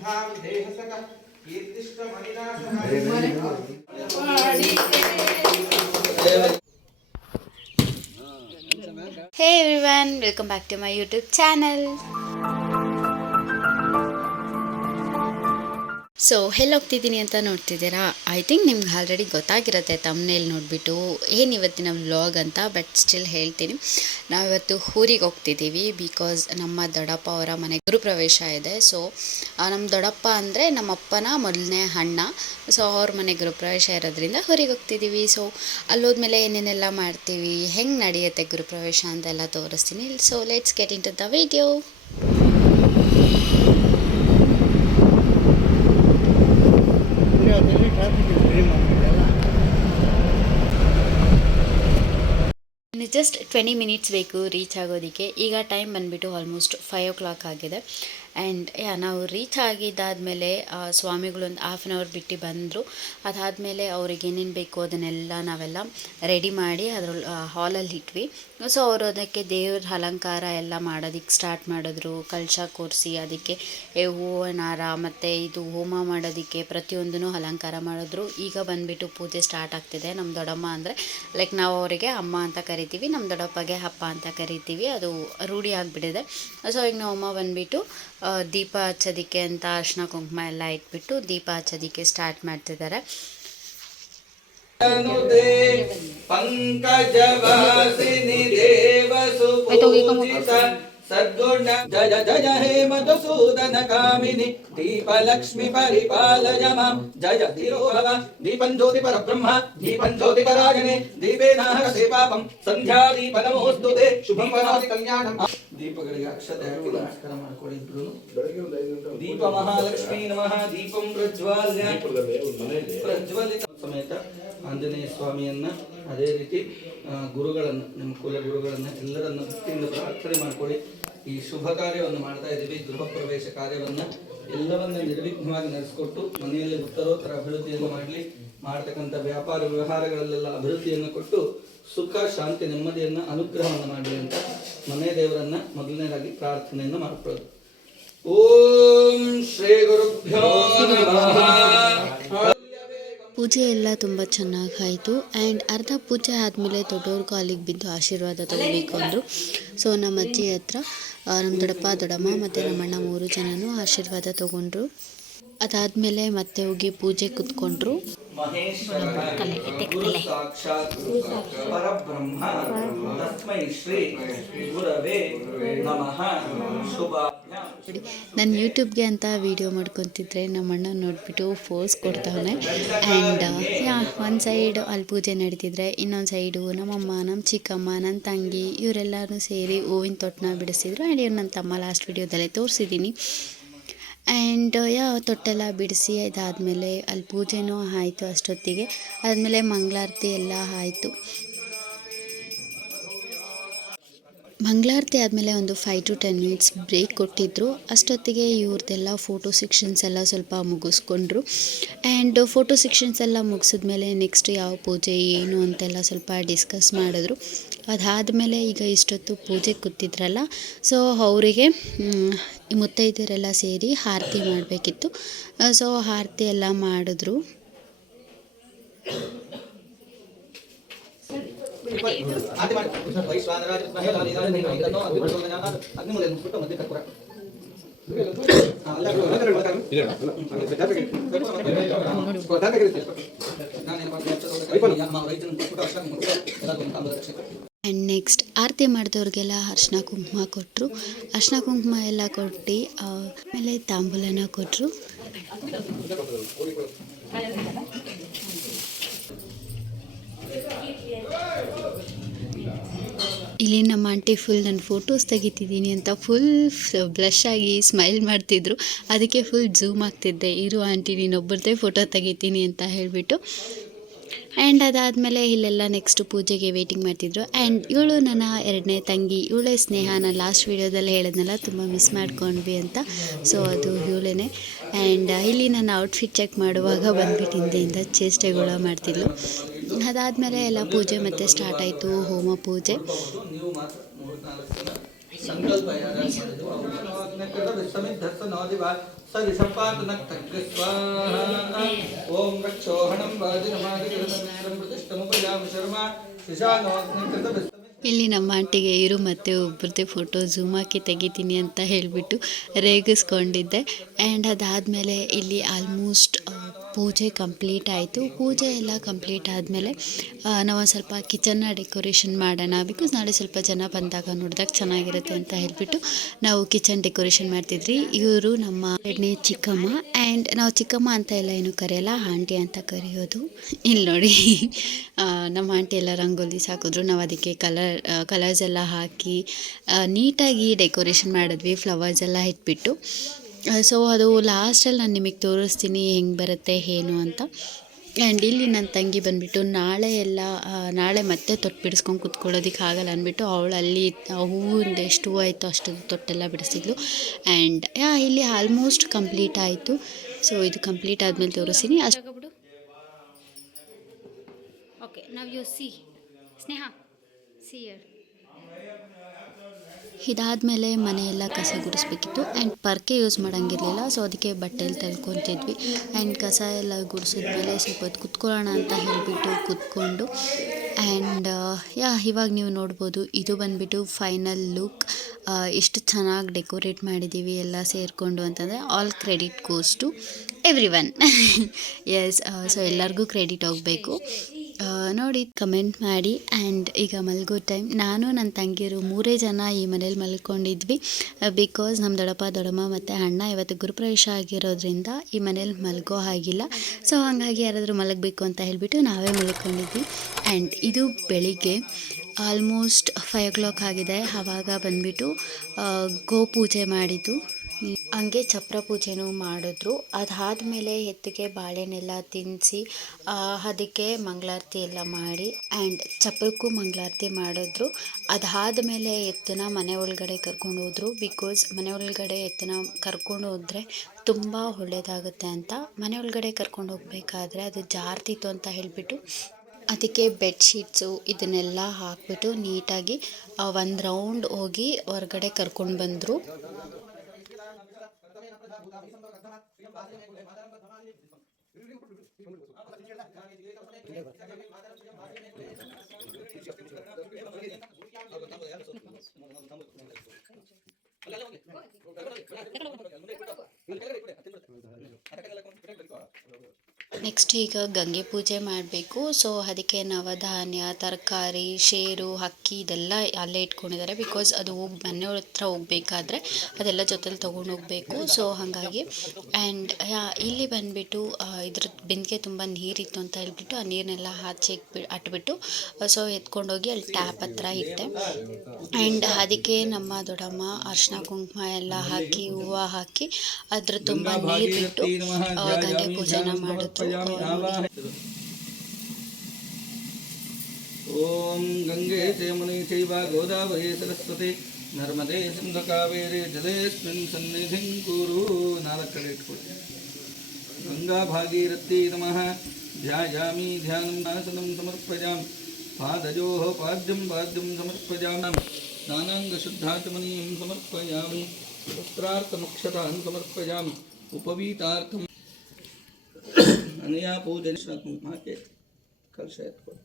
Hey everyone, welcome back to my YouTube channel. So ಎಲ್ಲಿ ಹೋಗ್ತಿದ್ದೀನಿ ಅಂತ ನೋಡ್ತಿದ್ದೀರಾ? ಐ ಥಿಂಕ್ ನಿಮ್ಗೆ ಆಲ್ರೆಡಿ ಗೊತ್ತಾಗಿರುತ್ತೆ ತಮ್ನೇಲ್ ನೋಡಿಬಿಟ್ಟು ಏನು ಇವತ್ತಿನ ವ್ಲಾಗ್ ಅಂತ. ಬಟ್ ಸ್ಟಿಲ್ ಹೇಳ್ತೀನಿ, ನಾವಿವತ್ತು ಊರಿಗೆ ಹೋಗ್ತಿದ್ದೀವಿ. ಬಿಕಾಸ್ ನಮ್ಮ ದೊಡ್ಡಪ್ಪ ಅವರ ಮನೆ ಗುರುಪ್ರವೇಶ ಇದೆ. ಸೊ ನಮ್ಮ ದೊಡ್ಡಪ್ಪ ಅಂದರೆ ನಮ್ಮಪ್ಪನ ಮೊದಲನೇ ಅಣ್ಣ. ಸೊ ಅವ್ರ ಮನೆ ಗುರುಪ್ರವೇಶ ಇರೋದ್ರಿಂದ ಊರಿಗೆ ಹೋಗ್ತಿದ್ದೀವಿ. ಸೊ ಅಲ್ಲೋದ್ಮೇಲೆ ಏನೇನೆಲ್ಲ ಮಾಡ್ತೀವಿ, ಹೆಂಗೆ ನಡೆಯುತ್ತೆ ಗುರುಪ್ರವೇಶ ಅಂತೆಲ್ಲ ತೋರಿಸ್ತೀನಿ. So let's get into the video. Just 20 minutes ಬೇಕು ರೀಚ್ ಆಗೋದಕ್ಕೆ. ಈಗ ಟೈಮ್ ಬಂದುಬಿಟ್ಟು ಆಲ್ಮೋಸ್ಟ್ 5 o'clock ಆಗಿದೆ. ಆ್ಯಂಡ್ ನಾವು ರೀಚ್ ಆಗಿದ್ದಾದಮೇಲೆ ಸ್ವಾಮಿಗಳು ಒಂದು ಹಾಫ್ ಆನ್ ಅವರ್ ಬಿಟ್ಟು ಬಂದರು. ಅದಾದಮೇಲೆ ಅವ್ರಿಗೆ ಏನೇನು ಬೇಕು ಅದನ್ನೆಲ್ಲ ನಾವೆಲ್ಲ ರೆಡಿ ಮಾಡಿ ಅದ್ರಲ್ಲಿ ಹಾಲಲ್ಲಿ ಇಟ್ವಿ. ಸೊ ಅವರು ಅದಕ್ಕೆ ದೇವ್ರ ಅಲಂಕಾರ ಎಲ್ಲ ಮಾಡೋದಕ್ಕೆ ಸ್ಟಾರ್ಟ್ ಮಾಡಿದ್ರು. ಕಳಶ ಕೂರಿಸಿ ಅದಕ್ಕೆ ಹೂವಿನ ಹಾರ ಮತ್ತು ಇದು ಹೋಮ ಮಾಡೋದಕ್ಕೆ ಪ್ರತಿಯೊಂದೂ ಅಲಂಕಾರ ಮಾಡಿದ್ರು. ಈಗ ಬಂದುಬಿಟ್ಟು ಪೂಜೆ ಸ್ಟಾರ್ಟ್ ಆಗ್ತಿದೆ. ನಮ್ಮ ದೊಡ್ಡಮ್ಮ ಅಂದರೆ ಲೈಕ್ ನಾವು ಅವರಿಗೆ ಅಮ್ಮ ಅಂತ ಕರಿತೀವಿ, ನಮ್ಮ ದೊಡ್ಡಪ್ಪಗೆ ಅಪ್ಪ ಅಂತ ಕರಿತೀವಿ. ಅದು ರೂಢಿ ಆಗಿಬಿಟ್ಟಿದೆ. ಸೊ ಈಗ ನಮ್ಮ ಅಮ್ಮ ಬಂದುಬಿಟ್ಟು ದೀಪ ಹಚ್ಚೋದಕ್ಕೆ ಅಂತ ಅರ್ಶಿನ ಕುಂಕುಮ ಎಲ್ಲ ಇಟ್ಬಿಟ್ಟು ದೀಪ ಹಚ್ಚೋದಕ್ಕೆ ಸ್ಟಾರ್ಟ್ ಮಾಡ್ತಿದ್ದಾರೆ. ಸದ್ಗುಣ ಜಯ ಜಯ ಹೇ ಮಧುಸೂದನ ಕಾಮಿನಿ ದೀಪಲಕ್ಷ್ಮಿ ಪರಿಪಾಲಯ ಮಾಂ ಜಯ ಧೀರೋಭವ ದೀಪಂ ಜ್ಯೋತಿ ಪರಬ್ರಹ್ಮ ದೀಪಂ ಜ್ಯೋತಿ ಪರಾಯಣೆ ದೀಪೇನಾಹರಸೇ ಪಾಪಂ ಸಂಧ್ಯಾ ದೀಪ ನಮೋಸ್ತುತೆ ಶುಭಂ ಕರೋತಿ ಕಲ್ಯಾಣಂ. ದೀಪಗಳಿಗೆ ಅಕ್ಷತೆ ಹಾಕಿ ನಮಸ್ಕಾರ ಮಾಡಿಕೊಂಡಿದ್ರು. ದೀಪ ಮಹಾಲಕ್ಷ್ಮೀ ನಮಃ. ದೀಪಂ ಪ್ರಜ್ವಲಿತ ಸಮೇತ ಆಂಜನೇಯ ಸ್ವಾಮಿಯನ್ನ, ಅದೇ ರೀತಿ ಗುರುಗಳನ್ನು, ನಿಮ್ಮ ಕುಲ ಗುರುಗಳನ್ನು ಎಲ್ಲರನ್ನು ಭಕ್ತಿಯಿಂದ ಪ್ರಾರ್ಥನೆ ಮಾಡಿಕೊಳ್ಳಿ. ಈ ಶುಭ ಕಾರ್ಯವನ್ನು ಮಾಡ್ತಾ ಇದ್ದೀವಿ, ಗೃಹ ಪ್ರವೇಶ ಕಾರ್ಯವನ್ನು ಎಲ್ಲವನ್ನ ನಿರ್ವಿಘ್ನವಾಗಿ ನಡೆಸಿಕೊಟ್ಟು ಮನೆಯಲ್ಲಿ ಉತ್ತರೋತ್ತರ ಅಭಿವೃದ್ಧಿಯನ್ನು ಮಾಡಲಿ. ಮಾಡ್ತಕ್ಕಂಥ ವ್ಯಾಪಾರ ವ್ಯವಹಾರಗಳಲ್ಲೆಲ್ಲ ಅಭಿವೃದ್ಧಿಯನ್ನು ಕೊಟ್ಟು ಸುಖ ಶಾಂತಿ ನೆಮ್ಮದಿಯನ್ನು ಅನುಗ್ರಹವನ್ನು ಮಾಡಲಿ ಅಂತ ಮನೆ ದೇವರನ್ನ ಮೊದಲನೇದಾಗಿ ಪ್ರಾರ್ಥನೆಯನ್ನು ಮಾಡಿಕೊಳ್ಳೋದು. ಓಂ ಶ್ರೀ ಗುರುಭ್ಯೋ ನಮಃ. ಪೂಜೆ ಎಲ್ಲ ತುಂಬ ಚೆನ್ನಾಗಿ ಆಯಿತು. ಆ್ಯಂಡ್ ಅರ್ಧ ಪೂಜೆ ಆದಮೇಲೆ ದೊಡ್ಡವ್ರಿಗೂ ಅಲ್ಲಿಗೆ ಬಿದ್ದು ಆಶೀರ್ವಾದ ತಗೋಬೇಕು ಅಂದರು. ಸೊ ನಮ್ಮ ಅಜ್ಜಿ ಹತ್ರ ನಮ್ಮ ದೊಡ್ಡಪ್ಪ ದೊಡ್ಡಮ್ಮ ಮತ್ತು ನಮ್ಮಣ್ಣ 3 ಜನನೂ ಆಶೀರ್ವಾದ ತೊಗೊಂಡ್ರು. ಅದಾದಮೇಲೆ ಮತ್ತೆ ಹೋಗಿ ಪೂಜೆ ಕೂತ್ಕೊಂಡ್ರು. ನಾನು ಯೂಟ್ಯೂಬ್ಗೆ ಅಂತ ವಿಡಿಯೋ ಮಾಡ್ಕೊತಿದ್ರೆ ನಮ್ಮಣ್ಣ ನೋಡಿಬಿಟ್ಟು ಫೋರ್ಸ್ ಕೊಡ್ತಾವನೆ. ಆ್ಯಂಡ್ ಒಂದು ಸೈಡ್ ಅಲ್ಲಿ ಪೂಜೆ ನಡೀತಿದ್ರೆ ಇನ್ನೊಂದು ಸೈಡು ನಮ್ಮಮ್ಮ, ನಮ್ಮ ಚಿಕ್ಕಮ್ಮ, ನನ್ನ ತಂಗಿ ಇವರೆಲ್ಲರೂ ಸೇರಿ ಹೂವಿನ ತೊಟ್ಟನ್ನ ಬಿಡಿಸಿದ್ರು. ಆ್ಯಂಡ್ ಇವ್ರು ನನ್ನ ತಮ್ಮ ಲಾಸ್ಟ್ ವಿಡಿಯೋದಲ್ಲೇ ತೋರಿಸಿದ್ದೀನಿ. ಆ್ಯಂಡ್ ತೊಟ್ಟೆಲ್ಲ ಬಿಡಿಸಿ ಅದಾದಮೇಲೆ ಅಲ್ಲಿ ಪೂಜೆನೂ ಆಯಿತು ಅಷ್ಟೊತ್ತಿಗೆ. ಆದಮೇಲೆ ಮಂಗಳಾರತಿ ಎಲ್ಲ ಆಯಿತು. ಮಂಗಳಾರತಿ ಆದಮೇಲೆ ಒಂದು 5 to 10 ಮಿನಿಟ್ಸ್ ಬ್ರೇಕ್ ಕೊಟ್ಟಿದ್ದರು. ಅಷ್ಟೊತ್ತಿಗೆ ಇವ್ರದ್ದೆಲ್ಲ ಫೋಟೋ ಸೆಕ್ಷನ್ಸ್ ಎಲ್ಲ ಸ್ವಲ್ಪ ಮುಗಿಸ್ಕೊಂಡ್ರು. ಆ್ಯಂಡ್ ಫೋಟೋ ಸೆಕ್ಷನ್ಸ್ ಎಲ್ಲ ಮುಗಿಸಿದ್ಮೇಲೆ ನೆಕ್ಸ್ಟ್ ಯಾವ ಪೂಜೆ ಏನು ಅಂತೆಲ್ಲ ಸ್ವಲ್ಪ ಡಿಸ್ಕಸ್ ಮಾಡಿದ್ರು. ಅದಾದಮೇಲೆ ಈಗ ಇಷ್ಟೊತ್ತು ಪೂಜೆ ಕೂತಿದ್ರಲ್ಲ, ಸೊ ಅವರಿಗೆ ಮುತ್ತೈದೆಯರೆಲ್ಲ ಸೇರಿ ಆರತಿ ಮಾಡಬೇಕಿತ್ತು. ಸೊ ಆರತಿ ಎಲ್ಲ ಮಾಡಿದ್ರು. ಆ್ಯಂಡ್ ನೆಕ್ಸ್ಟ್ ಆರತಿ ಮಾಡಿದವ್ರಿಗೆಲ್ಲ ಅರ್ಶಿನ ಕುಂಕುಮ ಕೊಟ್ಟರು. ಅರ್ಶಿನ ಕುಂಕುಮ ಎಲ್ಲ ಕೊಟ್ಟು ಆಮೇಲೆ ತಾಂಬೂಲನ ಕೊಟ್ಟರು. ಇಲ್ಲಿ ನಮ್ಮ ಆಂಟಿ ಫುಲ್ ನಾನು ಫೋಟೋಸ್ ತೆಗಿತಿದ್ದೀನಿ ಅಂತ ಫುಲ್ ಬ್ಲಷ್ ಆಗಿ ಸ್ಮೈಲ್ ಮಾಡ್ತಿದ್ರು. ಅದಕ್ಕೆ ಫುಲ್ ಝೂಮ್ ಆಗ್ತಿದ್ದೆ, ಇರು ಆಂಟಿ ನೀನೊಬ್ಬರದೇ ಫೋಟೋ ತೆಗಿತೀನಿ ಅಂತ ಹೇಳಿಬಿಟ್ಟು. ಆ್ಯಂಡ್ ಅದಾದಮೇಲೆ ಇಲ್ಲೆಲ್ಲ ನೆಕ್ಸ್ಟ್ ಪೂಜೆಗೆ ವೇಟಿಂಗ್ ಮಾಡ್ತಿದ್ರು. ಆ್ಯಂಡ್ ಇವಳು ನನ್ನ 2ನೇ ತಂಗಿ, ಇವಳೇ ಸ್ನೇಹ. ನಾನು ಲಾಸ್ಟ್ ವೀಡಿಯೋದಲ್ಲಿ ಹೇಳಿದ್ನಲ್ಲ ತುಂಬ ಮಿಸ್ ಮಾಡ್ಕೊಂಡ್ವಿ ಅಂತ, ಸೊ ಅದು ಇವಳೇ. ಆ್ಯಂಡ್ ಇಲ್ಲಿ ನನ್ನ ಔಟ್ಫಿಟ್ ಚೆಕ್ ಮಾಡುವಾಗ ಬಂದ್ಬಿಟ್ಟು ಹಿಂದೆಯಿಂದ ಚೇಷ್ಟೆಗಳು ಮಾಡ್ತಿದ್ಲು. ಅದಾದಮೇಲೆ ಎಲ್ಲ ಪೂಜೆ ಮತ್ತೆ ಸ್ಟಾರ್ಟ್ ಆಯಿತು, ಹೋಮ ಪೂಜೆ. समिद्धस्स नोदिवा स ऋषपात नक्तज्ञ स्वाहा ओम रक्षोहणं वाजिनमादिकृतं प्रतिष्ठमुपयाम शर्मा ऋषानो कृत ಇಲ್ಲಿ ನಮ್ಮ ಆಂಟಿಗೆ ಇರು ಮತ್ತೆ ಒಬ್ಬರದೇ ಫೋಟೋ ಝೂಮ್ ಹಾಕಿ ತೆಗಿತೀನಿ ಅಂತ ಹೇಳಿಬಿಟ್ಟು ರೇಗಿಸ್ಕೊಂಡಿದ್ದೆ. ಆ್ಯಂಡ್ ಅದಾದಮೇಲೆ ಇಲ್ಲಿ ಆಲ್ಮೋಸ್ಟ್ ಪೂಜೆ ಕಂಪ್ಲೀಟ್ ಆಯಿತು. ಪೂಜೆ ಎಲ್ಲ ಕಂಪ್ಲೀಟ್ ಆದಮೇಲೆ ನಾವು ಸ್ವಲ್ಪ ಕಿಚನ್ನ ಡೆಕೋರೇಷನ್ ಮಾಡೋಣ, ಬಿಕಾಸ್ ನಾಳೆ ಸ್ವಲ್ಪ ಜನ ಬಂದಾಗ ನೋಡಿದಾಗ ಚೆನ್ನಾಗಿರುತ್ತೆ ಅಂತ ಹೇಳಿಬಿಟ್ಟು ನಾವು ಕಿಚನ್ ಡೆಕೋರೇಷನ್ ಮಾಡ್ತಿದ್ವಿ. ಇವರು ನಮ್ಮ ಎರಡನೇ ಚಿಕ್ಕಮ್ಮ, ಆ್ಯಂಡ್ ನಾವು ಚಿಕ್ಕಮ್ಮ ಅಂತ ಎಲ್ಲ ಏನು ಕರೆಯಲ್ಲ, ಆಂಟಿ ಅಂತ ಕರೆಯೋದು. ಇಲ್ಲಿ ನೋಡಿ ನಮ್ಮ ಆಂಟಿ ಎಲ್ಲ ರಂಗೋಲಿ ಸಾಕಿದ್ರು, ನಾವು ಅದಕ್ಕೆ ಕಲರ್ಸ್ ಎಲ್ಲ ಹಾಕಿ ನೀಟಾಗಿ ಡೆಕೋರೇಷನ್ ಮಾಡಿದ್ವಿ, ಫ್ಲವರ್ಸ್ ಎಲ್ಲ ಇಟ್ಬಿಟ್ಟು. ಸೊ ಅದು ಲಾಸ್ಟಲ್ಲಿ ನಾನು ನಿಮಗೆ ತೋರಿಸ್ತೀನಿ ಹೆಂಗೆ ಬರುತ್ತೆ ಏನು ಅಂತ. ಆ್ಯಂಡ್ ಇಲ್ಲಿ ನನ್ನ ತಂಗಿ ಬಂದುಬಿಟ್ಟು ನಾಳೆ ಮತ್ತೆ ತೊಟ್ಟು ಬಿಡಿಸ್ಕೊಂಡು ಕೂತ್ಕೊಳ್ಳೋದಕ್ಕೆ ಆಗಲ್ಲ ಅಂದ್ಬಿಟ್ಟು ಅವಳು ಅಲ್ಲಿ ಹೂವಿಂದ ಎಷ್ಟು ಹೂವು ಆಯಿತು ಅಷ್ಟು ತೊಟ್ಟೆಲ್ಲ ಬಿಡಿಸಿದ್ಲು. ಆ್ಯಂಡ್ ಇಲ್ಲಿ ಆಲ್ಮೋಸ್ಟ್ ಕಂಪ್ಲೀಟ್ ಆಯಿತು. ಸೊ ಇದು ಕಂಪ್ಲೀಟ್ ಆದಮೇಲೆ ತೋರಿಸ್ತೀನಿ ಅಷ್ಟು. ಓಕೆ, ನವ್ ಯು ಸಿ ಸ್ನೇಹ ಸಿಯರ್. ಇದಾದಮೇಲೆ ಮನೆಯೆಲ್ಲ ಕಸ ಗುಡಿಸ್ಬೇಕಿತ್ತು. ಆ್ಯಂಡ್ ಪರ್ಕೆ ಯೂಸ್ ಮಾಡೋಂಗಿರಲಿಲ್ಲ, ಸೊ ಅದಕ್ಕೆ ಬಟ್ಟೆಯಲ್ಲಿ ತಳ್ಕೊತಿದ್ವಿ. ಆ್ಯಂಡ್ ಕಸ ಎಲ್ಲ ಗುಡಿಸಿದ್ಮೇಲೆ ಸ್ವಲ್ಪ ಹೊತ್ತು ಕುತ್ಕೊಳ್ಳೋಣ ಅಂತ ಹೇಳಿಬಿಟ್ಟು ಕೂತ್ಕೊಂಡು. ಆ್ಯಂಡ್ ಇವಾಗ ನೀವು ನೋಡ್ಬೋದು, ಇದು ಬಂದುಬಿಟ್ಟು ಫೈನಲ್ ಲುಕ್. ಎಷ್ಟು ಚೆನ್ನಾಗಿ ಡೆಕೋರೇಟ್ ಮಾಡಿದ್ದೀವಿ ಎಲ್ಲ ಸೇರಿಕೊಂಡು ಅಂತಂದರೆ all credit goes to everyone. Yes, so ಎಲ್ಲರಿಗೂ ಕ್ರೆಡಿಟ್ ಹೋಗಬೇಕು. ನೋಡಿ, ಕಮೆಂಟ್ ಮಾಡಿ. ಆ್ಯಂಡ್ ಈಗ ಮಲಗೋ ಟೈಮ್. ನಾನು ನನ್ನ ತಂಗಿಯರು 3 ಜನ ಈ ಮನೇಲಿ ಮಲ್ಕೊಂಡಿದ್ವಿ, ಬಿಕಾಸ್ ನಮ್ಮ ದೊಡ್ಡಪ್ಪ ದೊಡ್ಡಮ್ಮ ಮತ್ತು ಅಣ್ಣ ಇವತ್ತು ಗುರುಪ್ರವೇಶ ಆಗಿರೋದ್ರಿಂದ ಈ ಮನೇಲಿ ಮಲಗೋ ಆಗಿಲ್ಲ. ಸೊ ಹಾಗಾಗಿ ಯಾರಾದರೂ ಮಲಗಬೇಕು ಅಂತ ಹೇಳಿಬಿಟ್ಟು ನಾವೇ ಮಲ್ಕೊಂಡಿದ್ವಿ. ಆ್ಯಂಡ್ ಇದು ಬೆಳಿಗ್ಗೆ ಆಲ್ಮೋಸ್ಟ್ 5 o'clock ಆಗಿದೆ. ಆವಾಗ ಬಂದುಬಿಟ್ಟು ಗೋಪೂಜೆ ಮಾಡಿದ್ದು, ಹಂಗೆ ಚಪ್ರ ಪೂಜೆನೂ ಮಾಡಿದ್ರು. ಅದಾದಮೇಲೆ ಎತ್ತಿಗೆ ಬಾಳೆಹಣ್ಣೆಲ್ಲ ತಿನ್ನಿಸಿ ಅದಕ್ಕೆ ಮಂಗಳಾರತಿ ಎಲ್ಲ ಮಾಡಿ, ಆ್ಯಂಡ್ ಚಪ್ರಕ್ಕೂ ಮಂಗಳಾರತಿ ಮಾಡಿದ್ರು. ಅದಾದಮೇಲೆ ಎತ್ತನ್ನ ಮನೆ ಒಳಗಡೆ ಕರ್ಕೊಂಡು ಹೋದ್ರು, ಬಿಕಾಸ್ ಮನೆ ಒಳಗಡೆ ಎತ್ತನ್ನ ಕರ್ಕೊಂಡು ಹೋದರೆ ತುಂಬ ಒಳ್ಳೆಯದಾಗುತ್ತೆ ಅಂತ. ಮನೆ ಒಳಗಡೆ ಕರ್ಕೊಂಡು ಹೋಗಬೇಕಾದ್ರೆ ಅದು ಜಾರ್ತಿತ್ತು ಅಂತ ಹೇಳಿಬಿಟ್ಟು ಅದಕ್ಕೆ ಬೆಡ್ಶೀಟ್ಸು ಇದನ್ನೆಲ್ಲ ಹಾಕ್ಬಿಟ್ಟು ನೀಟಾಗಿ ಒಂದು ರೌಂಡ್ ಹೋಗಿ ಹೊರಗಡೆ ಕರ್ಕೊಂಡು ಬಂದರು. ನೆಕ್ಸ್ಟ್ ಈಗ ಗಂಗೆ ಪೂಜೆ ಮಾಡಬೇಕು. ಸೊ ಅದಕ್ಕೆ ನವಧಾನ್ಯ, ತರಕಾರಿ, ಶೇರು, ಅಕ್ಕಿ ಇದೆಲ್ಲ ಅಲ್ಲೇ ಇಟ್ಕೊಂಡಿದ್ದಾರೆ, ಬಿಕಾಸ್ ಅದು ಮನೆ ಹತ್ರ ಹೋಗಬೇಕಾದ್ರೆ ಅದೆಲ್ಲ ಜೊತೆಲಿ ತೊಗೊಂಡು ಹೋಗಬೇಕು. ಸೊ ಹಾಗಾಗಿ ಆ್ಯಂಡ್ ಇಲ್ಲಿ ಬಂದುಬಿಟ್ಟು ಇದ್ರದ್ದು ಬೆಂಕಿಗೆ ತುಂಬ ನೀರಿತ್ತು ಅಂತ ಹೇಳ್ಬಿಟ್ಟು ಆ ನೀರನ್ನೆಲ್ಲ ಆಚೆಗೆ ಅಟ್ಬಿಟ್ಟು ಸೊ ಎತ್ಕೊಂಡೋಗಿ ಅಲ್ಲಿ ಟ್ಯಾಪ್ ಹತ್ರ ಇಟ್ಟೆ. ಆ್ಯಂಡ್ ಅದಕ್ಕೆ ನಮ್ಮ ದೊಡ್ಡಮ್ಮ ಅರಿಶಿನ ಕುಂಕುಮ ಎಲ್ಲ ಹಾಕಿ ಹೂವು ಹಾಕಿ ಅದ್ರ ತುಂಬ ನೀರು ಬಿಟ್ಟು ಗಂಗೆ ಪೂಜೆನ ಮಾಡಿದ್ರು. ಓಂ ಗಂಗೆ ಚೇಮುನಿ ಚೈವ ಗೋದಾವರಿ ಸರಸ್ವತಿ ನರ್ಮದೆ ಸಿಂಧು ಕಾವೇರಿ ಜಲೇಸ್ಮಿನ್ ಸನ್ನಿಧಿಂ ಕುರು. 4 ಕಡೆ ಇಟ್ಕೊಳ್ಳಿ. ಗಂಗಾ ಭಾಗೀರಥಿ ನಮಃ. ಧ್ಯಾಯಾಮಿ ಧ್ಯಾನಂ ಆಸನಂ ಸಮರ್ಪಯಾಮಿ. ಪಾದಯೋಃ ಪಾದ್ಯಂ ಸಮರ್ಪಯಾಮಿ. ಸ್ನಾನಾಂಗ ಶುದ್ಧಾಚಮನೀಯಂ ಸಮರ್ಪಯಾಮಿ. ವಸ್ತ್ರಾರ್ಥಮಕ್ಷತಾಂ ಸಮರ್ಪಯಾಮಿ. ಉಪವೀತಾರ್ಥಂ ಅನಯಾ ಪೂಜೆ ಕುಂಕುಮಕ್ಕೆ ಕಲಶ ಎತ್ಕೊಳ್ಳಿ.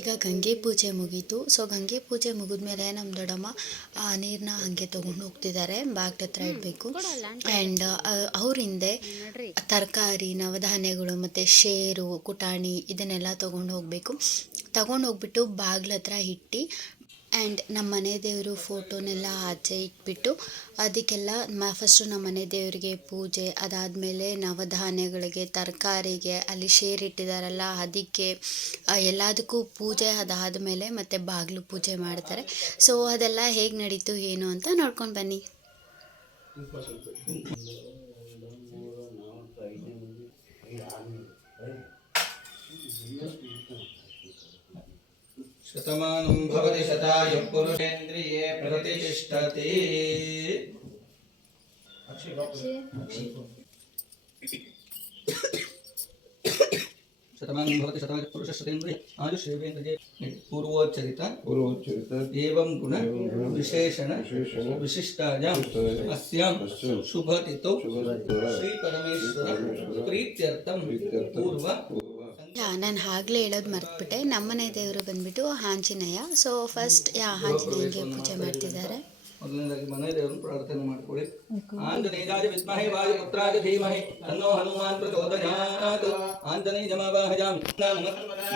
ಈಗ ಗಂಗೆ ಪೂಜೆ ಮುಗೀತು. ಸೊ ಗಂಗೆ ಪೂಜೆ ಮುಗಿದ್ಮೇಲೆ ನಮ್ಮ ದೊಡ್ಡಮ್ಮ ನೀರನ್ನ ಹಾಗೆ ತೊಗೊಂಡು ಹೋಗ್ತಿದ್ದಾರೆ, ಬಾಗ್ಲ ಹತ್ರ ಇಡಬೇಕು. ಆ್ಯಂಡ್ ಅವ್ರ ಹಿಂದೆ ತರಕಾರಿ, ನವಧಾನ್ಯಗಳು ಮತ್ತು ಶೇರು, ಕುಟಾಣಿ ಇದನ್ನೆಲ್ಲ ತೊಗೊಂಡು ಹೋಗಬೇಕು. ತೊಗೊಂಡು ಹೋಗ್ಬಿಟ್ಟು ಬಾಗ್ಲ ಹತ್ರ ಇಟ್ಟು ಆ್ಯಂಡ್ ನಮ್ಮ ಮನೆ ದೇವರು ಫೋಟೋನೆಲ್ಲ ಆಚೆ ಇಟ್ಬಿಟ್ಟು ಅದಕ್ಕೆಲ್ಲ ಫಸ್ಟು ನಮ್ಮ ಮನೆ ದೇವರಿಗೆ ಪೂಜೆ, ಅದಾದಮೇಲೆ ನವಧಾನ್ಯಗಳಿಗೆ, ತರಕಾರಿಗೆ, ಅಲ್ಲಿ ಶೇರ್ ಇಟ್ಟಿದ್ದಾರಲ್ಲ ಅದಕ್ಕೆ ಎಲ್ಲದಕ್ಕೂ ಪೂಜೆ. ಅದಾದಮೇಲೆ ಮತ್ತು ಬಾಗಿಲು ಪೂಜೆ ಮಾಡ್ತಾರೆ. ಸೊ ಅದೆಲ್ಲ ಹೇಗೆ ನಡೀತು ಏನು ಅಂತ ನೋಡ್ಕೊಂಡು ಬನ್ನಿ. ಶತಮಾನಂ ಭವತಿ ಶತಾಯ ಪುರುಷೇಂದ್ರಿಯೇ ಪ್ರತಿಷ್ಠತಿ. ಶತಮಾನಂ ಭವತಿ ಶತಾಯ ಪುರುಷೇಂದ್ರಿಯೇ ಆಯುಷ್ಯೇಂದ್ರಿಯೇ. ಪೂರ್ವೋಚ್ಚರಿತ ಏವಂ ಗುಣ ವಿಶೇಷಣ ವಿಶಿಷ್ಟಾಯಾಂ ಅಸ್ಯಾಂ ಶುಭತಿತೌ ಶ್ರೀ ಪರಮೇಶ್ವರ ಪ್ರೀತ್ಯರ್ಥಂ ಪೂರ್ವ. ನಾನು ಆಗಲೇ ಹೇಳೋದು ಮರ್ತ್ಬಿಟ್ಟೆ. ನಮ್ಮನೆ ದೇವರು ಬಂದ್ಬಿಟ್ಟು ಆಂಜನೇಯ. ಸೊ ಫಸ್ಟ್ ಆಂಜನೇಯಗೆ ಪೂಜೆ ಮಾಡ್ತಿದ್ದಾರೆ. ಮೊದಲನೇದಾಗಿ ಮನೆ ದೇವರನ್ನು ಪ್ರಾರ್ಥನೆ ಮಾಡಿಕೊಳ್ಳಿ. ಆಂಜನೇಯಾಯ ವಿದ್ಮಹೇ ವಾಯುಪುತ್ರಾಯ ಧೀಮಹಿ ತನ್ನೋ ಹನುಮಾನ್ ಪ್ರಚೋದಯಾತ್. ಆಂಜನೇಯಮಾವಾಹಯಾಮಿ.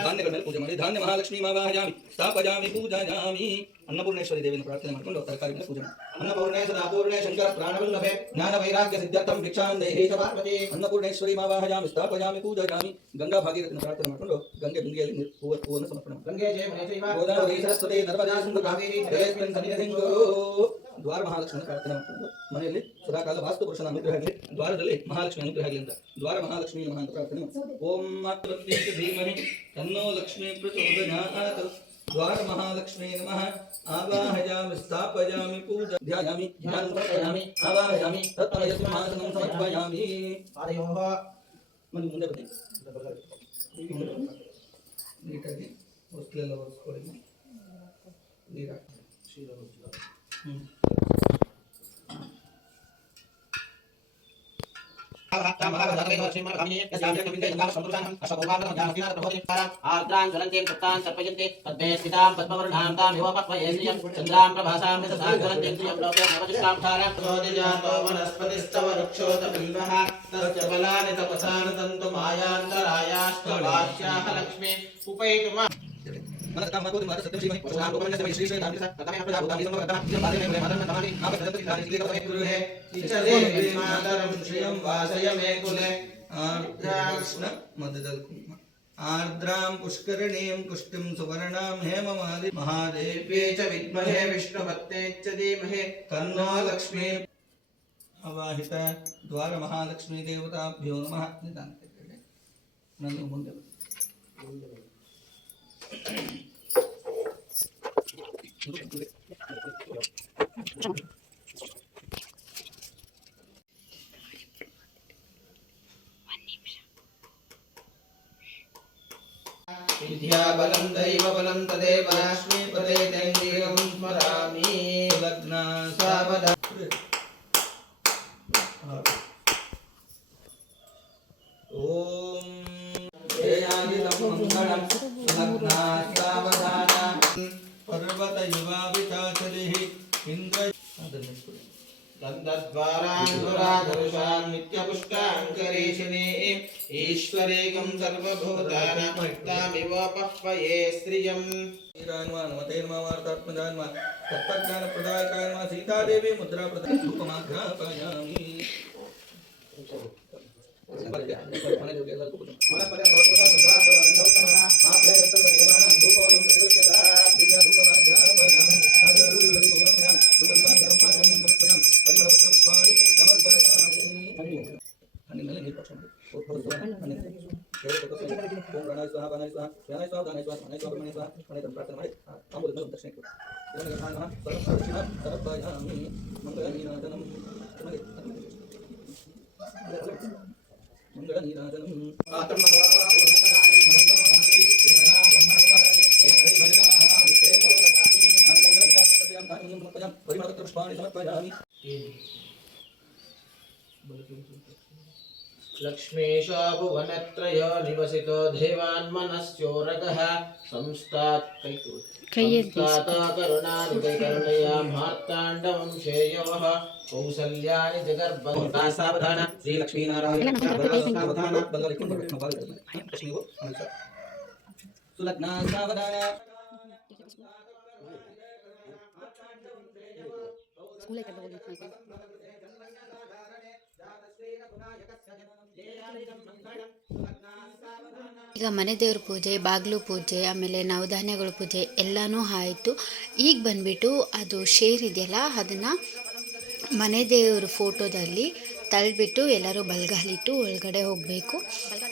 ಧಾನ್ಯಗಳ ಮೇಲೆ ಪೂಜೆ ಮಾಡಿ. ಧಾನ್ಯ ಮಹಾಲಕ್ಷ್ಮೀ ಮಾವಾಹಯಾಮಿ ಸ್ಥಾಪಯಾಮಿ ಪೂಜಾಯಾಮಿ. ಅನ್ನಪೂರ್ಣೇಶ್ವರಿ ದೇವಿಯನ್ನು ಪ್ರಾರ್ಥನೆ ಮಾಡಿಕೊಂಡು ತರಕಾರಿ ಮೇಲೆ ಪೂಜೆ ಮಾಡಿ. ಅನ್ನಪೂರ್ಣೇ ಸದಾಪೂರ್ಣೇ ಶಂಕರ ಪ್ರಾಣವಲ್ಲಭೆ ಜ್ಞಾನ ವೈರಾಗ್ಯ ಸಿದ್ಧಾರ್ಥಂ ಭಿಕ್ಷಾಂ ದೇಹಿ ಚ ಪಾರ್ವತಿ. ಅನ್ನಪೂರ್ಣೇಶ್ವರಿ ಮಾವಾಹಯಾಮಿ ಸ್ಥಾಪಯಾಮಿ ಪೂಜಾಯಾಮಿ. ಗಂಗಾ ಭಾಗೀರಥಿಯನ್ನು ಪ್ರಾರ್ಥನೆ ಮಾಡಿಕೊಂಡು ಗಂಗೆ ಬಿಂದಿಗೆಯಲ್ಲಿ ಹೂವನ್ನು ಸಮರ್ಪಣೆ ಮಾಡಿ. ಗೋದಾವರಿ ಸರಸ್ವತಿ ನರ್ಮದಾ ಸಿಂಧು ಕಾವೇರಿ ಜಲೇಸ್ಮಿನ್ ಸನ್ನಿಧಿಂ ಕುರು. ದ್ವಾರ ಮಹಾಲಕ್ಷ್ಮಿ ಪ್ರಾರ್ಥನೆ ಮಾಡಿಕೊಂಡು ಮನೆಯಲ್ಲಿ ಸದಾಕಾಲ ವಾಸ್ತು ಪುರುಷನ ಅನುಗ್ರಹ ಆಗಲಿ, ದ್ವಾರದಲ್ಲಿ ಮಹಾಲಕ್ಷ್ಮಿ ಅನುಗ್ರಹ ಆಗಲಿ ಅಂತ ದ್ವಾರ ಮಹಾಲಕ್ಷ್ಮಿ ನಮಃ ಅಂತ ಪ್ರಾರ್ಥನೆ ಮಾಡಿ. ಓಂ ಮಾತೃ ಧೀಮಹಿ ತನ್ನೋ ಲಕ್ಷ್ಮೀ ಪ್ರಚೋದಯಾತ್. ದ್ವಾರ ಮಹಾಲಕ್ಷ್ಮೀ ನಮಃ. ಆವಾಹಯಾಮಿ ಸ್ಥಾಪಯಾಮಿ ಪೂಜಾಯಾಮಿ ಧ್ಯಾನ ಸಮರ್ಪಯಾಮಿ ಆವಾಹಯಾಮಿ ರತ್ನಮಯ ಸಿಂಹಾಸನಂ ಸಮರ್ಪಯಾಮಿ. ಮುಂದೆ ಬನ್ನಿ. ನೀಟಾಗಿ ಹೊಸ್ಲೆಲ್ಲ ಒರೆಸ್ಕೊಳ್ಳಿ. ನೀರು आर्द्रां ज्वलन्तीं तप्तां सर्पयन्ति तद्भेस्मितां पद्मवर्णां तां युवपक्वये श्रियं चन्द्रां प्रभासां विदधां ज्वलन्तीं श्रियं लोके नवजुष्टां धारां तोदिजातो वनस्पतिस्तव वृक्षोतबिल्वः तस्य फलानि तपसा नदन्तु मायान्तरायाश्च वाह्याः लक्ष्मी उपैतुमा. आर्द्रां पुष्करणीं पुष्टिं सुवर्णां हेममालि महादेव्ये च विद्महे विष्णुपत्ने च धीमहि तन्नो लक्ष्मी. अवाहित द्वार महालक्ष्मी देवताभ्यो नमः. ನನ್ನ ಮುಂದೆ विद्याबलं दैवबलं तदेव लक्ष्मीपदे दैवीरं स्मरामि. लग्ना सावधान. ओम जयादितं मंगलं लग्ना सावधान. पर्वत युवा विचाचलिः इंद्र गन्धद्वारान्धुराधरुषान् नित्यपुष्टाङ्करेशने ईश्वरेकं सर्वभूतानां भक्तामिव पह्वये श्रियम्. नमतेर्मावार्तात्मजान्मा तत्त्वज्ञानप्रदायकान्मा सीतादेवी मुद्रा प्रदायमाघ्रापयामि. लक्ष्मीशो भुवनत्रयो निवसितो देवान्मनस्योरगः संस्थातो करुणादिकरुणया मार्ताण्डवंशेयवः कौसल्यानि जगर्भं सावधान. श्री लक्ष्मी नारायण सावधान. सुलग्ना सावधान. ಈಗ ಮನೆ ದೇವ್ರ ಪೂಜೆ, ಬಾಗಿಲು ಪೂಜೆ, ಆಮೇಲೆ ನವಧಾನ್ಯಗಳ ಪೂಜೆ ಎಲ್ಲನೂ ಆಯಿತು. ಈಗ ಬಂದುಬಿಟ್ಟು ಅದು ಶೇರ್ ಇದೆಯಲ್ಲ ಅದನ್ನು ಮನೆ ದೇವರು ಫೋಟೋದಲ್ಲಿ ತಳ್ಳಿಬಿಟ್ಟು ಎಲ್ಲರೂ ಬಲಗಾಲಿಟ್ಟು ಒಳಗಡೆ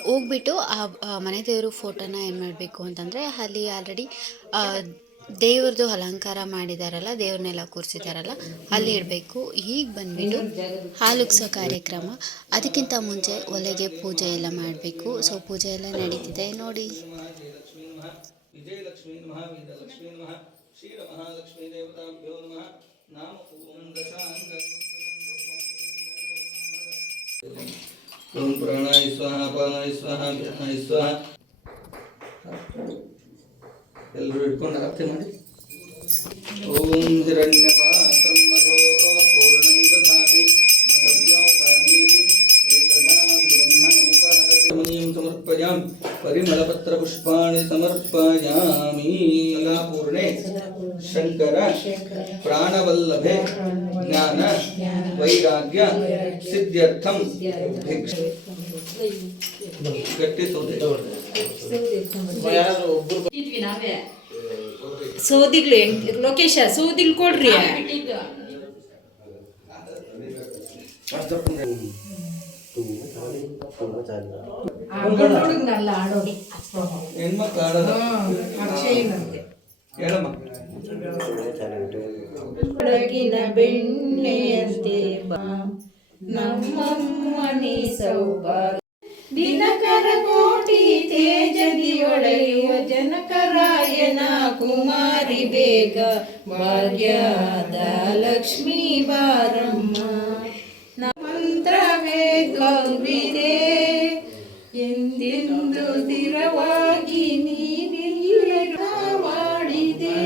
ಹೋಗ್ಬಿಟ್ಟು ಆ ಮನೆ ದೇವರು ಫೋಟೋನ ಏನು ಮಾಡಬೇಕು ಅಂತಂದರೆ ಅಲ್ಲಿ ಆಲ್ರೆಡಿ ದೇವ್ರದ್ದು ಅಲಂಕಾರ ಮಾಡಿದಾರಲ್ಲ, ದೇವ್ರನ್ನೆಲ್ಲ ಕೂರಿಸಿದಾರಲ್ಲ, ಅಲ್ಲಿ ಇಡಬೇಕು. ಈಗ ಬಂದುಬಿಟ್ಟು ಹಾಲುಗ್ಸೋ ಕಾರ್ಯಕ್ರಮ. ಅದಕ್ಕಿಂತ ಮುಂಚೆ ಒಲೆಗೆ ಪೂಜೆ ಎಲ್ಲ ಮಾಡಬೇಕು. ಸೊ ಪೂಜೆ ಎಲ್ಲ ನಡೀತಿದೆ ನೋಡಿ. ವಿಜಯಲಕ್ಷ್ಮೀ ನಮಃ, ವೇದಲಕ್ಷ್ಮೀ ನಮಃ, ಕ್ಷೀರಮಹಾಲಕ್ಷ್ಮೀ ದೇವತಾಭ್ಯೋ ನಮಃ. ನಾಮ ಓಂ ಓಂ ಪ್ರಾಣಾಯ ಸ್ವಾಹ, ಅಪಾನಾಯ ಸ್ವಾಹ, ವ್ಯಾನಾಯ ಸ್ವಾಹ. ಎಲ್ಲರೂ ಇಟ್ಕೊಂಡು ಆರತಿ ಮಾಡಿ. ಓಂ ಹಿರಣ್ಯಪಾತ್ರಂ ಮಧೋ ಪೂರ್ಣಂ ದಧಾತಿ ಮಧವ್ಯೋ ಸಾನೀತಿ ಏಕದಾ ಬ್ರಹ್ಮಣಮುಪಹರತಿ ಮನೀಂ ಸಮರ್ಪಯಾಮಿ ಪರಿಮಳಪತ್ರ ಪುಷ್ಪಾಣಿ ಸಮರ್ಪಯಾಮಿ. ಸದಾ ಪೂರ್ಣೆ ಶಂಕರ ಪ್ರಾಣವಲ್ಲಭೆ ಜ್ಞಾನ ವೈರಾಗ್ಯ ಸಿದ್ಧ್ಯರ್ಥಂ ಭಿಕ್ಷೆ. ಗಟ್ಟಿ ಸೌದೆ ಸೌದಿಗ್ಲು ಲೋಕೇಶ ಸೌದಿಗ್ಲು ಕೊಡ್ರಿ. ಹುಡುಗನಲ್ಲ ಆಡೋಡಿ ಹೆಣ್ಮಕ್ಳು ಆಡೋದು ಹೇಳಮ್ಮ. ಬೆಳಗಿನ ಬೆಣ್ಣೆಯಂತೆ ಬಾ ನಮ್ಮಮ್ಮನಿ ಸೌಭಾಗ್ಯ ದಿನಕರ ಕೋಟಿ ತೇಜದಿ ಒಳೆಯುವ ಜನಕರಾಯನ ಕುಮಾರಿ ಬೇಗ ಭಾಗ್ಯದ ಲಕ್ಷ್ಮೀ ಬಾರಮ್ಮ. ಮಂತ್ರವೇ ಗೌರಿದೆ ಎಂದೆಂದು ಸ್ಥಿರವಾಗಿ ನೀನಿಲ್ಲ ಮಾಡಿದೆ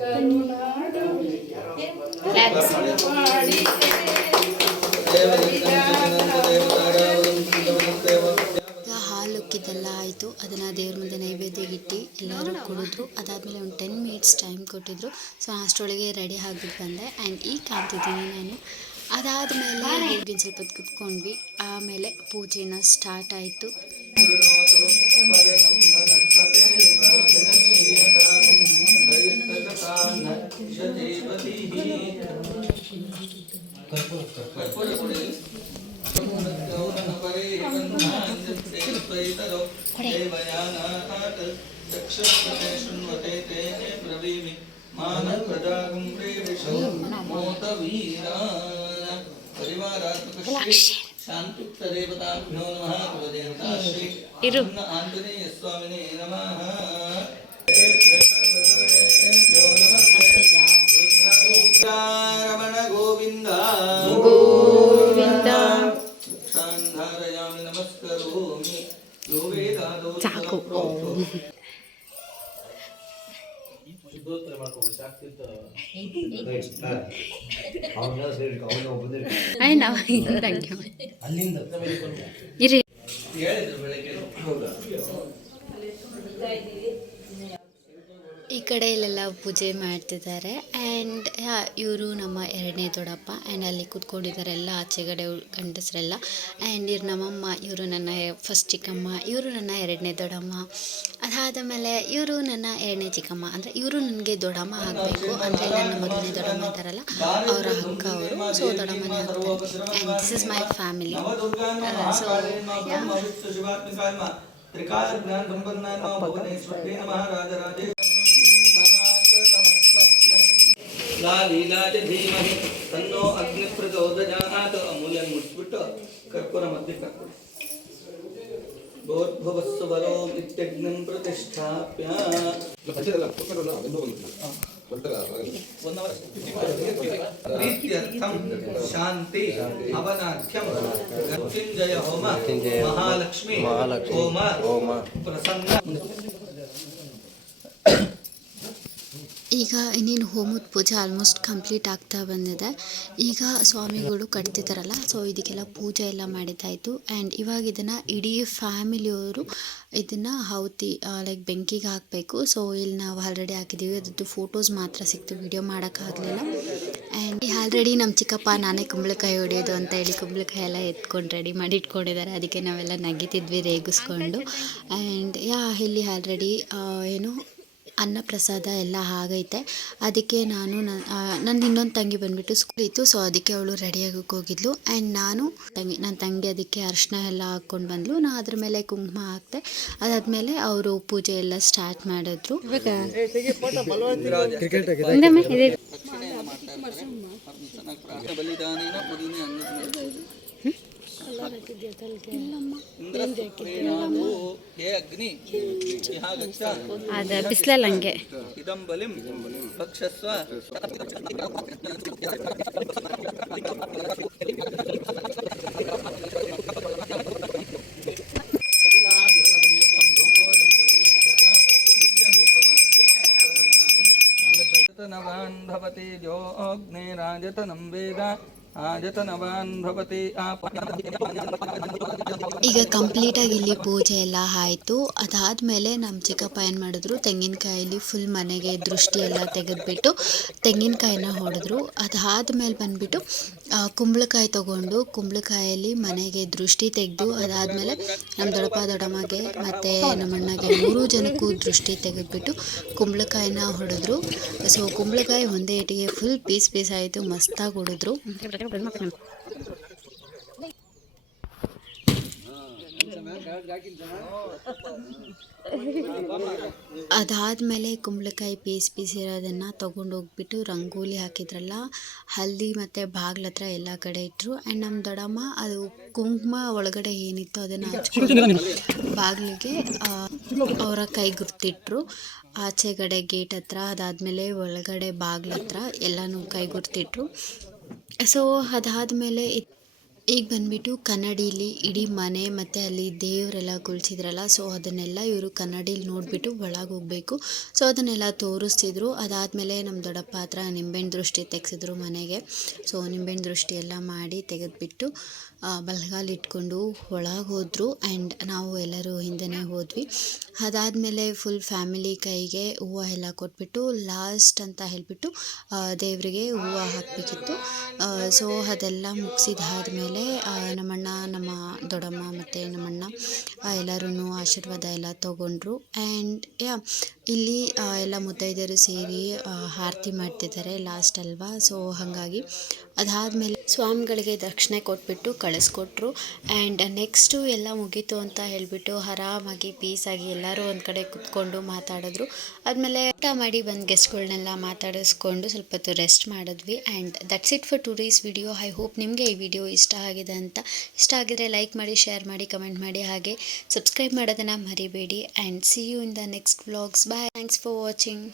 ಕರುನಾಡು ಮಾಡಿದೆ. ಹಾಲುಕ್ಕಿದ್ದೆಲ್ಲ ಆಯಿತು. ಅದನ್ನು ದೇವ್ರ ಮುಂದೆ ನೈವೇದ್ಯಕ್ಕೆ ಇಟ್ಟು ಎಲ್ಲರೂ ಕುಡಿದ್ರು. ಅದಾದಮೇಲೆ ಒಂದು 10 ಮಿನಿಟ್ಸ್ ಟೈಮ್ ಕೊಟ್ಟಿದ್ರು. ಸೊ ಅಷ್ಟರೊಳಗೆ ರೆಡಿ ಆಗಿಬಿಟ್ಟು ಬಂದೆ. ಆ್ಯಂಡ್ ಈಗ ಕಾಣ್ತಿದ್ದೀನಿ ನಾನು. ಅದಾದಮೇಲೆ ಹೋಗಿ ಸ್ವಲ್ಪ ಹೊತ್ತು ಕುತ್ಕೊಂಡ್ವಿ. ಆಮೇಲೆ ಪೂಜೆನ ಸ್ಟಾರ್ಟ್ ಆಯಿತು. ಶಾಂತುಕ್ತ ದೇವತಾಭ್ಯೋ ನಮಃ. ಕುಲದೇವತಾಶ್ರೀ ಆಂಜನೇಯ ಸ್ವಾಮಿನೇ ನಮಃ. ರಮಣ ಗೋವಿಂದ ಗೋವಿಂದ ಕ್ಷಾಂಧಾರಯಾಮಿ ನಮಸ್ಕರೋಮಿ ಯೋ ವೇದಾದೋ ಸಾಕು. ಇರಿ ಹೇಳಿದ್ರು ಬೆಳಗ್ಗೆ. ಹೌದಾ? ಈ ಕಡೆ ಇಲ್ಲೆಲ್ಲ ಪೂಜೆ ಮಾಡ್ತಿದ್ದಾರೆ. ಆ್ಯಂಡ್ ಇವರು ನಮ್ಮ ಎರಡನೇ ದೊಡ್ಡಪ್ಪ. ಆ್ಯಂಡ್ ಅಲ್ಲಿ ಕೂತ್ಕೊಂಡಿದ್ದಾರೆ ಎಲ್ಲ ಆಚೆಗಡೆ ಗಂಡಸರೆಲ್ಲ. ಆ್ಯಂಡ್ ಇವ್ರು ನಮ್ಮಮ್ಮ, ಇವರು ನನ್ನ ಫಸ್ಟ್ ಚಿಕ್ಕಮ್ಮ, ಇವರು ನನ್ನ ಎರಡನೇ ದೊಡ್ಡಮ್ಮ. ಅದಾದ ಮೇಲೆ ಇವರು ನನ್ನ ಎರಡನೇ ಚಿಕ್ಕಮ್ಮ. ಅಂದರೆ ಇವರು ನನಗೆ ದೊಡ್ಡಮ್ಮ ಆಗಬೇಕು. ಅಂದರೆ ನನ್ನ ಮೊದಲನೇ ದೊಡ್ಡಮ್ಮ ಇದ್ದಾರಲ್ಲ, ಅವರ ಅಕ್ಕ ಅವರು. ಸೊ ದೊಡ್ಡಮ್ಮನೇ ಆಗ್ತಾರೆ. And this is my family. So ತ್ರಿಕಾಲ ಜ್ಞಾನ ಸಂಪನ್ನಾಯ ಭುವನೇಶ್ವರೇ ನಮಃ. ರಾಜರಾಜೇ ಲೀಲಾಜ ಧೀಮಹಿ ತನ್ನೋ ಅಗ್ನಿ ಪ್ರಚೋದಯಾತ್. ಅಮೂಲ್ಯ ಮುಟ್ಬಿಟ್ಟು ಕರ್ಪೂರ ಮಧ್ಯೆ ಕರ್ಪೂರ ಭೋರ್ಭುವಸ್ಸು ಬಲೋ ಇತ್ಯಗ್ನಿಂ ಪ್ರತಿಷ್ಠಾಪ್ಯ. ಪ್ರೀತ್ಯರ್ಥಂ ಶಾಂತಿ ಹವನಾಖ್ಯಂ ಮೃತ್ಯುಂಜಯ ಹೋಮ ಮಹಾಲಕ್ಷ್ಮಿ ಹೋಮ ಪ್ರಸನ್ನ. ಈಗ ಇನ್ನೇನು ಹೋಮದ ಪೂಜೆ ಆಲ್ಮೋಸ್ಟ್ ಕಂಪ್ಲೀಟ್ ಆಗ್ತಾ ಬಂದಿದೆ. ಈಗ ಸ್ವಾಮಿಗಳು ಕಟ್ತಿದ್ದಾರಲ್ಲ, ಸೊ ಇದಕ್ಕೆಲ್ಲ ಪೂಜೆ ಎಲ್ಲ ಮಾಡಿದ್ದಾಯಿತು. ಆ್ಯಂಡ್ ಇವಾಗ ಇದನ್ನು ಇಡೀ ಫ್ಯಾಮಿಲಿಯವರು ಇದನ್ನು ಆಹುತಿ ಲೈಕ್ ಬೆಂಕಿಗೆ ಹಾಕಬೇಕು. ಸೊ ಇಲ್ಲಿ ನಾವು ಆಲ್ರೆಡಿ ಹಾಕಿದ್ದೀವಿ. ಅದ್ರದ್ದು ಫೋಟೋಸ್ ಮಾತ್ರ ಸಿಕ್ತು, ವಿಡಿಯೋ ಮಾಡೋಕ್ಕಾಗಲಿಲ್ಲ. ಆ್ಯಂಡ್ ಆಲ್ರೆಡಿ ನಮ್ಮ ಚಿಕ್ಕಪ್ಪ ನಾನೇ ಕುಂಬಳಕಾಯಿ ಹೊಡೆಯೋದು ಅಂತ ಹೇಳಿ ಕುಂಬಳಕಾಯಿ ಎಲ್ಲ ಎತ್ಕೊಂಡು ರೆಡಿ ಮಾಡಿ ಇಟ್ಕೊಂಡಿದ್ದಾರೆ. ಅದಕ್ಕೆ ನಾವೆಲ್ಲ ನಗಿತಿದ್ವಿ ರೇಗಿಸ್ಕೊಂಡು. ಆ್ಯಂಡ್ ಇಲ್ಲಿ ಆಲ್ರೆಡಿ ಏನು ಅನ್ನ ಪ್ರಸಾದ ಎಲ್ಲ ಆಗೈತೆ. ಅದಕ್ಕೆ ನಾನು ನನ್ನ ಇನ್ನೊಂದು ತಂಗಿ ಬಂದುಬಿಟ್ಟು ಸ್ಕೂಲ್ ಇತ್ತು, ಸೊ ಅದಕ್ಕೆ ಅವಳು ರೆಡಿಯಾಗೋಕ್ಕೆ ಹೋಗಿದ್ಲು. ಆ್ಯಂಡ್ ನನ್ನ ತಂಗಿ ಅದಕ್ಕೆ ಅರಿಶಿನ ಎಲ್ಲ ಹಾಕ್ಕೊಂಡು ಬಂದಳು. ನಾನು ಅದ್ರ ಮೇಲೆ ಕುಂಕುಮ ಹಾಕಿದೆ. ಅದಾದಮೇಲೆ ಅವರು ಪೂಜೆ ಎಲ್ಲ ಸ್ಟಾರ್ಟ್ ಮಾಡಿದ್ರು. ಬಲಿದಾನೇನ ಮೊದಲನೇ ಹೇ ಅಗ್ನಿ ಅದ ಬಿಸಿಲಲ್ಲ ಹಂಗೆ ಇದಂ ಬಲಿಂ ಭಕ್ಷಸ್ವ ನವಾನ್ ಭವತಿ ಜೋ ಅಗ್ನೇ ರಾಜತನಂ ವೇದ ಆಜತನವಾನ್ ಭವತಿ ಈಗ ಕಂಪ್ಲೀಟಾಗಿ ಇಲ್ಲಿ ಪೂಜೆ ಎಲ್ಲ ಆಯಿತು. ಅದಾದಮೇಲೆ ನಮ್ಮ ಚಿಕ್ಕಪ್ಪ ಏನು ಮಾಡಿದ್ರು, ತೆಂಗಿನಕಾಯಲ್ಲಿ ಫುಲ್ ಮನೆಗೆ ದೃಷ್ಟಿ ಎಲ್ಲ ತೆಗೆದುಬಿಟ್ಟು ತೆಂಗಿನಕಾಯಿನ ಹೊಡೆದ್ರು. ಅದಾದಮೇಲೆ ಬಂದುಬಿಟ್ಟು ಕುಂಬಳಕಾಯಿ ತೊಗೊಂಡು ಕುಂಬಳಕಾಯಲ್ಲಿ ಮನೆಗೆ ದೃಷ್ಟಿ ತೆಗೆದು, ಅದಾದಮೇಲೆ ನಮ್ಮ ದೊಡ್ಡಪ್ಪ ದೊಡ್ಡಮ್ಮಗೆ ಮತ್ತು ನಮ್ಮಣ್ಣಗೆ 3 ಜನಕ್ಕೂ ದೃಷ್ಟಿ ತೆಗೆದುಬಿಟ್ಟು ಕುಂಬಳಕಾಯಿನ ಹೊಡೆದ್ರು. ಸೊ ಕುಂಬಳಕಾಯಿ ಒಂದೇ ಇಟ್ಟಿಗೆ ಫುಲ್ ಪೀಸ್ ಆಯಿತು, ಮಸ್ತಾಗಿ ಹೊಡೆದ್ರು. ಅದಾದಮೇಲೆ ಕುಂಬಳಕಾಯಿ ಪೀಸ್ ಇರೋದನ್ನು ತೊಗೊಂಡು ಹೋಗ್ಬಿಟ್ಟು ರಂಗೋಲಿ ಹಾಕಿದ್ರಲ್ಲ, ಹಲ್ದಿ ಮತ್ತು ಬಾಗ್ಲ ಹತ್ರ ಎಲ್ಲ ಕಡೆ ಇಟ್ಟರು. ಆ್ಯಂಡ್ ನಮ್ಮ ದೊಡ್ಡಮ್ಮ ಅದು ಕುಂಕುಮ ಒಳಗಡೆ ಏನಿತ್ತು ಅದನ್ನು ಹಚ್ಕೊಂಡು ಬಾಗಿಲಿಗೆ ಅವರ ಕೈ ಗುರ್ತಿಟ್ರು. ಆಚೆಗಡೆ ಗೇಟ್ ಹತ್ರ, ಅದಾದಮೇಲೆ ಒಳಗಡೆ ಬಾಗ್ಲ ಹತ್ರ ಎಲ್ಲನೂ ಕೈ ಗುರ್ತಿಟ್ರು. ಸೊ ಅದಾದಮೇಲೆ ಈಗ ಬಂದುಬಿಟ್ಟು ಕನ್ನಡಿಲಿ ಇಡೀ ಮನೆ ಮತ್ತು ಅಲ್ಲಿ ದೇವರೆಲ್ಲ ಕುಳಿಸಿದ್ರಲ್ಲ, ಸೊ ಅದನ್ನೆಲ್ಲ ಇವರು ಕನ್ನಡಿಲಿ ನೋಡಿಬಿಟ್ಟು ಒಳಗೆ ಹೋಗಬೇಕು. ಸೊ ಅದನ್ನೆಲ್ಲ ತೋರಿಸ್ತಿದ್ರು. ಅದಾದಮೇಲೆ ನಮ್ಮ ದೊಡ್ಡಪ್ಪ ಹತ್ರ ನಿಂಬೆಹಣ್ಣು ದೃಷ್ಟಿ ತೆಗೆಸಿದ್ರು ಮನೆಗೆ. ಸೊ ನಿಂಬೆಹಣ್ಣು ದೃಷ್ಟಿ ಎಲ್ಲ ಮಾಡಿ ತೆಗೆದುಬಿಟ್ಟು ಬಲಗಾಲು ಇಟ್ಕೊಂಡು ಒಳಗೆ ಹೋದರು. ಆ್ಯಂಡ್ ನಾವು ಎಲ್ಲರೂ ಹಿಂದೆನೇ ಹೋದ್ವಿ. ಅದಾದಮೇಲೆ ಫುಲ್ ಫ್ಯಾಮಿಲಿ ಕೈಗೆ ಹೂವು ಎಲ್ಲ ಕೊಟ್ಬಿಟ್ಟು ಲಾಸ್ಟ್ ಅಂತ ಹೇಳಿಬಿಟ್ಟು ದೇವರಿಗೆ ಹೂವು ಹಾಕಬೇಕಿತ್ತು. ಸೊ ಅದೆಲ್ಲ ಮುಗಿಸಿದಾದ್ಮೇಲೆ ನಮ್ಮಣ್ಣ, ನಮ್ಮ ದೊಡ್ಡಮ್ಮ ಮತ್ತು ನಮ್ಮಣ್ಣ ಎಲ್ಲರೂ ಆಶೀರ್ವಾದ ಎಲ್ಲ ತೊಗೊಂಡ್ರು. ಆ್ಯಂಡ್ ಇಲ್ಲಿ ಎಲ್ಲ ಮುತ್ತೈದೆಯರು ಸೇರಿ ಆರತಿ ಮಾಡ್ತಿದ್ದಾರೆ ಲಾಸ್ಟ್ ಅಲ್ವಾ. ಸೊ ಹಾಗಾಗಿ ಅದಾದಮೇಲೆ ಸ್ವಾಮಿಗಳಿಗೆ ದಕ್ಷಿಣೆ ಕೊಟ್ಬಿಟ್ಟು ಕಳಿಸ್ಕೊಟ್ರು. ಆ್ಯಂಡ್ ನೆಕ್ಸ್ಟು ಎಲ್ಲ ಮುಗೀತು ಅಂತ ಹೇಳಿಬಿಟ್ಟು ಆರಾಮಾಗಿ ಪೀಸಾಗಿ ಎಲ್ಲರೂ ಒಂದು ಕಡೆ ಕುತ್ಕೊಂಡು ಮಾತಾಡಿದ್ರು. ಆದಮೇಲೆ ಊಟ ಮಾಡಿ ಬಂದು ಗೆಸ್ಟ್ಗಳನ್ನೆಲ್ಲ ಮಾತಾಡಿಸ್ಕೊಂಡು ಸ್ವಲ್ಪ ಹೊತ್ತು ರೆಸ್ಟ್ ಮಾಡಿದ್ವಿ. And that's it for today's video. I hope ನಿಮಗೆ ಈ ವಿಡಿಯೋ ಇಷ್ಟ ಆಗಿದೆ ಅಂತ. ಇಷ್ಟ ಆಗಿದ್ರೆ ಲೈಕ್ ಮಾಡಿ, ಶೇರ್ ಮಾಡಿ, ಕಮೆಂಟ್ ಮಾಡಿ, ಹಾಗೆ ಸಬ್ಸ್ಕ್ರೈಬ್ ಮಾಡೋದನ್ನು ಮರಿಬೇಡಿ. And see you in the next vlogs. Bye. Thanks for watching.